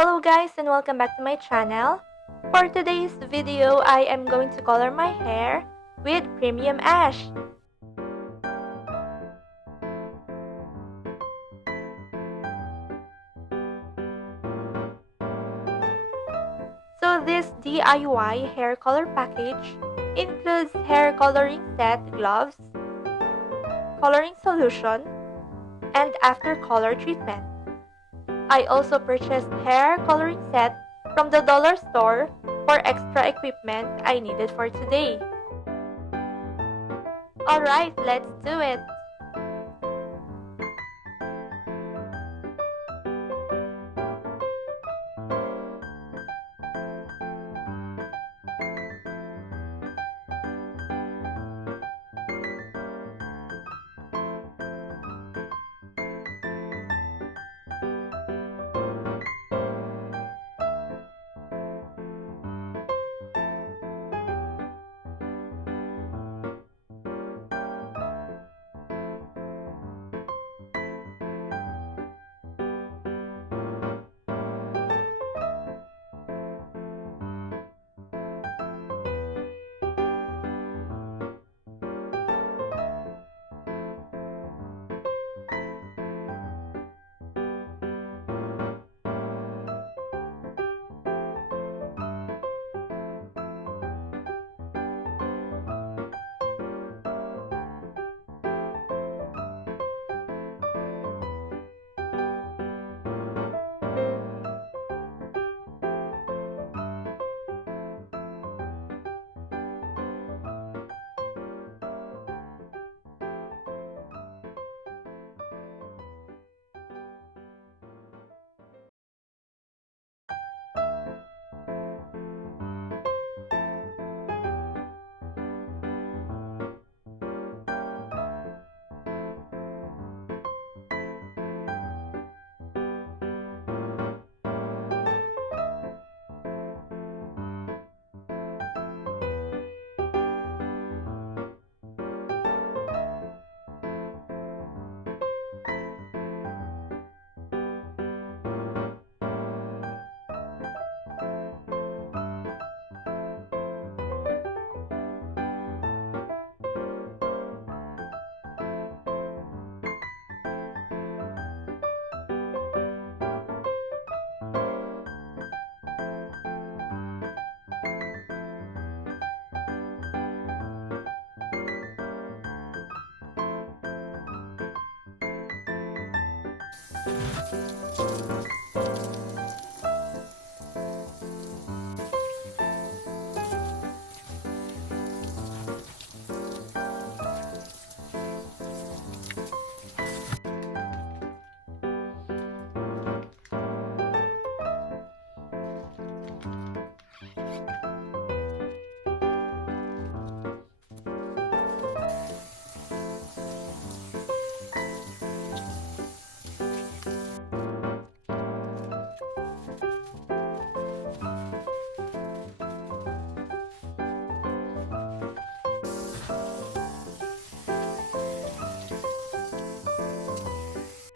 Hello guys and welcome back to my channel. For today's video, I am going to color my hair with Premium Ash. So this DIY hair color package includes hair coloring set, gloves, coloring solution, and after color treatment. I also purchased hair coloring set from the dollar store for extra equipment I needed for today. Alright, let's do it!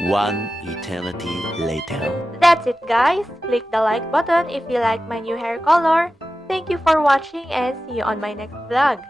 One eternity later. That's it guys! Click the like button if you like my new hair color. Thank you for watching and see you on my next vlog.